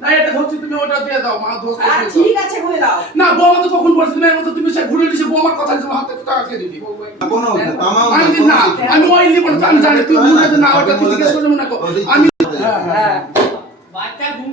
না এটা ধরছি তুমি ওটা দিয়ে দাও মা ধোস ঠিক আছে বলে দাও না বৌমা তো তখন বলছিল না এর মধ্যে তুমি সে ঘুরে এসে বৌমার কথা দিছো হাতে টাকা কে দিবি আমি না আমি ওই নিব না আমি জানি তুই ঘুরে না ওটা তুই জিজ্ঞেস করে মনে কর আমি বাচ্চা ঘুম